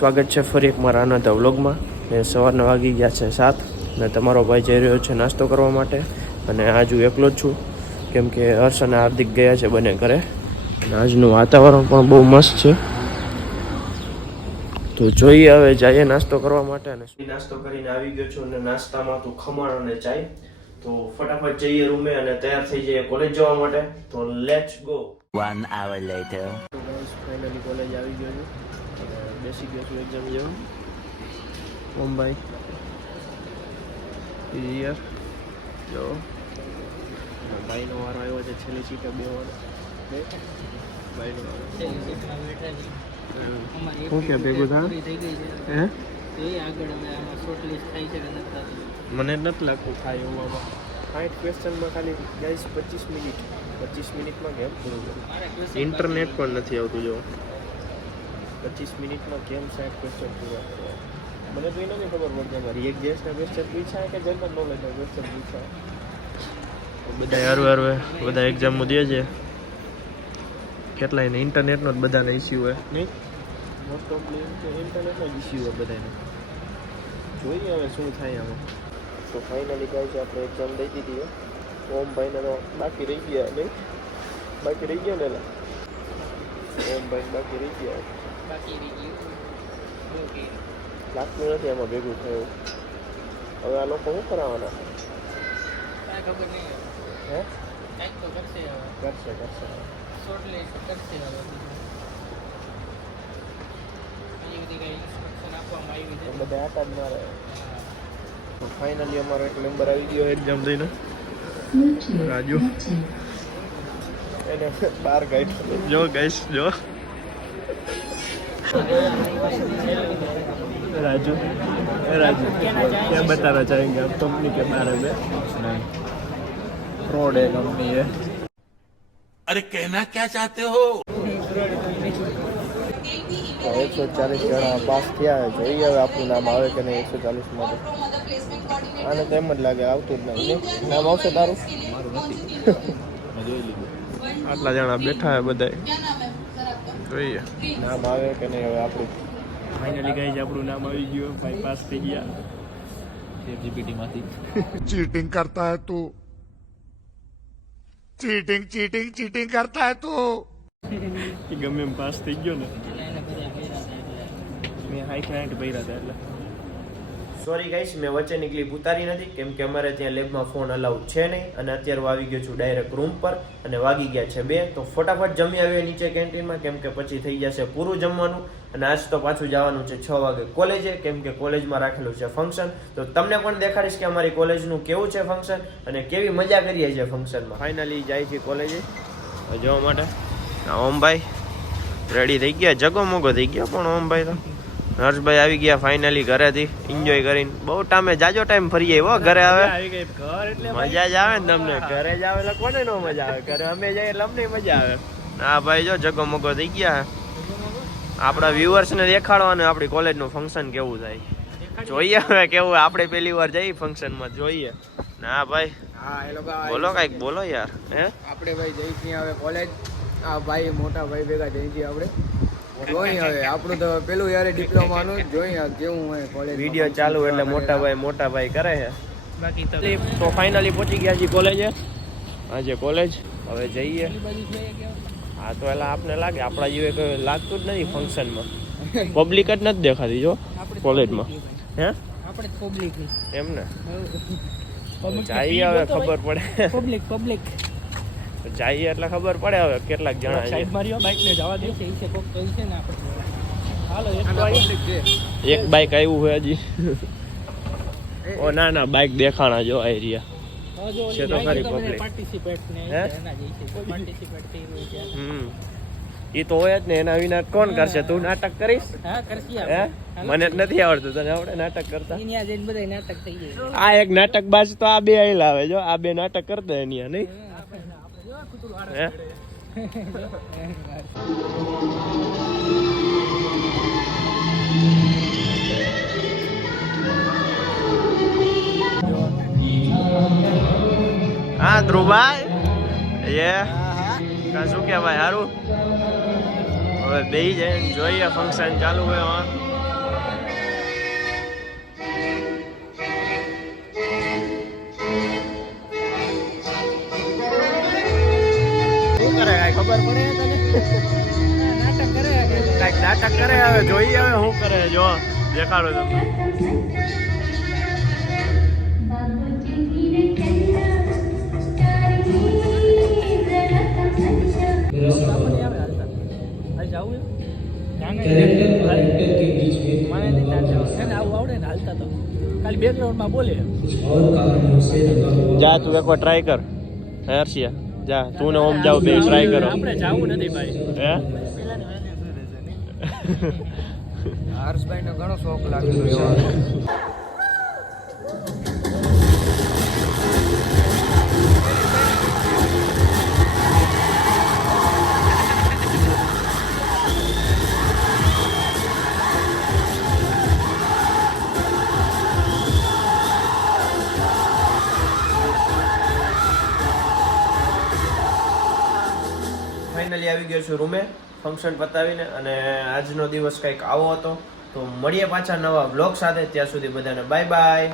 સ્વાગત છે ફરી એક મારા આનંદ વ્લોગમાં. ને સવારના વાગી ગયા છે સાત ને તમારો ભાઈ જઈ રહ્યો છે નાસ્તો કરવા માટે. અને આજ હું એકલો જ છું. કેમ કે હર્ષ અને હાર્દિક ગયા છે બંને ઘરે. અને આજનું વાતાવરણ પણ બહુ મસ્ત છે. તો જોઈએ હવે જઈએ નાસ્તો કરવા માટે અને નાસ્તો કરીને આવી ગયો છું અને નાસ્તામાં તો ખમણ અને ચાય. તો ફટાફટ જઈએ રૂમે અને તૈયાર થઈ જઈએ કોલેજ જવા માટે. તો let's go one hour later finally college આવી ગયો છું. બેસી ગયો છું એક્ઝામ જેવા મુંબઈ યર જો ભાઈનો વારો આવ્યો છે છેલ્લી સીટે બે વાર ભાઈનો વારો શું કે ભેગું થાય હે મને નથી લાગતું થાય એવું આમાં સાઠ ક્વેશ્ચનમાં ખાલી ગાઈસ પચીસ મિનિટ પચીસ મિનિટમાં ગેમ પૂરું ઇન્ટરનેટ પણ નથી આવતું જો પચીસ મિનિટમાં કેમ સાહેબ ક્વેશ્ચન પૂરા મને તો એ નથી ખબર પડતી અમારી. એક દેશના ક્વેશ્ચન પૂછાય કે જનરલ નોલેજના ક્વેશ્ચન પૂછાય? બધા હારું હારું બધા એક્ઝામ દે છે. કેટલાય ને? ઇન્ટરનેટનો જ બધાને ઇસ્યુ હોય. નહીં મોસ્ટ ઓફલી ઇન્ટરનેટનો જ ઇસ્યુ હોય બધાને જોઈએ હવે શું થાય આમાં. તો ફાઇનલી કહે છે આપણે એક્ઝામ દઈ દીધી છે. ઓમ ભાઈને તો બાકી રહી ગયા નહીં? બાકી રહી ગયા ને ઓમ ભાઈ બાકી રહી ગયા લાગતું નથી એમાં ભેગું થયું. હવે આ લોકો શું કરાવવાના હે? કરશે કરશે તો બધા આટા જ મારે. ફાઇનલી અમારો એક નંબર આવી ગયો એક્ઝામ દઈને. રાજુ. એને બાર ગાઈડ જો ગાઈશ જો. राजू ए राजू क्या बताना चाहेंगे आप कंपनी के बारे में नहीं फ्रॉड है कंपनी है अरे कहना क्या चाहते हो એકસો ચાલીસ જણા પાસ થયા છે જોઈએ હવે આપણું નામ આવે કે નહીં એકસો ચાલીસ માટે આને તો એમ જ લાગે આવતું જ નહીં નામ આવશે તારું આટલા જણા બેઠા હે બધા જોઈએ. નામ આવે કે નહીં હવે આપણું? ફાઇનલી ગાઈઝ આપણું નામ આવી ગયું. બાયપાસ થઈ ગયા. જીપીટીમાંથી ચીટિંગ કરતા હે તું. ચીટિંગ ચીટિંગ ચીટિંગ કરતા હે તું. ગમે એમ પાસ થઈ ગયો ને. મેં હાઈટ હાઈટ પહેર્યા હતા એટલે. સોરી ગાઈશ મેં વચ્ચે નીકળી ઉતારી નથી, કેમ કે અમારે ત્યાં લેબમાં ફોન અલાઉડ છે નહીં. અને અત્યારે આવી ગયો છું ડાયરેક્ટ રૂમ પર અને વાગી ગયા છે બે. તો ફટાફટ જમી આવ્યો નીચે કેન્ટીનમાં કેમ કે પછી થઈ જશે પૂરું જમવાનું. અને આજ તો પાછું જવાનું છે છ વાગે કોલેજે કેમ કે કોલેજમાં રાખેલું છે ફંક્શન તો તમને પણ દેખાડીશ કે અમારી કોલેજનું કેવું છે ફંક્શન અને કેવી મજા કરીએ છીએ ફંક્શનમાં ફાઇનલી જાય છે કોલેજે જોવા માટે. ઓમભાઈ રેડી થઈ ગયા? જગો મોગો થઈ ગયા પણ ઓમભાઈ તો. હર્ષભાઈ આવી ગયા ફાઇનલી ઘરેથી. એન્જોય કરીને. બહુ ટાઈમે જાજો ટાઈમ ફરી આવ્યો ઘરે આવે મજા જ આવે ને તમને. ઘરે જ આવે એટલે કોને નો મજા આવે? ઘરે અમે જઈએ એટલે અમને મજા આવે. હા ભાઈ જો જગો મગો થઈ ગયા. આપણા વ્યુઅર્સ ને દેખાડવાનું આપણી કોલેજનું ફંક્શન કેવું થાય. જોઈએ હવે કેવું આપણે પેલી વાર જઈ ફંક્શનમાં જોઈએ. ના ભાઈ. હા એ બોલો કંઈક બોલો યાર. હે? આપણે ભાઈ જઈ છીએ હવે કોલેજ આ ભાઈ મોટા ભાઈ ભેગા જઈ છીએ આપણે. જોઈ હવે આપણું તો પેલું યારે ડિપ્લોમાનું જોઈ કેવું હોય કોલેજ વીડિયો ચાલુ એટલે મોટા ભાઈ મોટા ભાઈ કરે છે. બાકી તો ફાઇનલી પહોંચી ગયા છીએ કોલેજે આજે કોલેજ હવે જઈએ. હા તો એટલે આપને લાગે આપણા જેવું કોઈ લાગતું જ નથી ફંક્શનમાં પબ્લિક જ નથી દેખાતી જો કોલેજમાં હે? આપણે પબ્લિક એમ ને? જઈએ હવે ખબર પડે. પબ્લિક પબ્લિક જઈએ એટલે ખબર પડે હવે કેટલાક જણા છે સાઈડ ને જવા દે. છે કોક કહ્યું છે ને આપણે. હાલો એક બાઈક. આવ્યું હોય હજી. ઓ ના ના બાઈક દેખાણા જો આ રહ્યા છે તો ખરી ઓલી પાર્ટિસિપેટ ને એના જઈ છે. પાર્ટિસિપેટ કર્યું છે. હમ. એ તો હોય જ ને એના વિના કોણ કરશે? તું નાટક કરીશ? હે મને જ નથી આવડતું તને આવડે નાટક કરતા? અહીંયા જઈને બધા નાટક થઈ જાય. આ એક નાટક બાજ તો આ બે આઈ લાવે જો આ બે નાટક કરતા એની નહીં? હે ધ્રુવભાઈ? કા શું કહેવાય સારું હવે બે જાય જોઈએ ફંક્શન ચાલુ હોય હા હવે જોઈએ હવે શું કરે. જો દેખાડો તમને જા તું એકવાર ટ્રાય કર. હર્ષિયા જા તું ને ઓમ જાવ બે ટ્રાય કરો. આપણે જવું નથી ભાઈ. હે? હર્ષભાઈ ને ઘણો શોખ લાગેલો. ફાઇનલી આવી ગયો છું રૂમે ફંક્શન પતાવીને અને આજનો દિવસ કંઈક આવો હતો. તો મળીએ પાછા નવા બ્લોગ સાથે. ત્યાં સુધી બધાને બાય બાય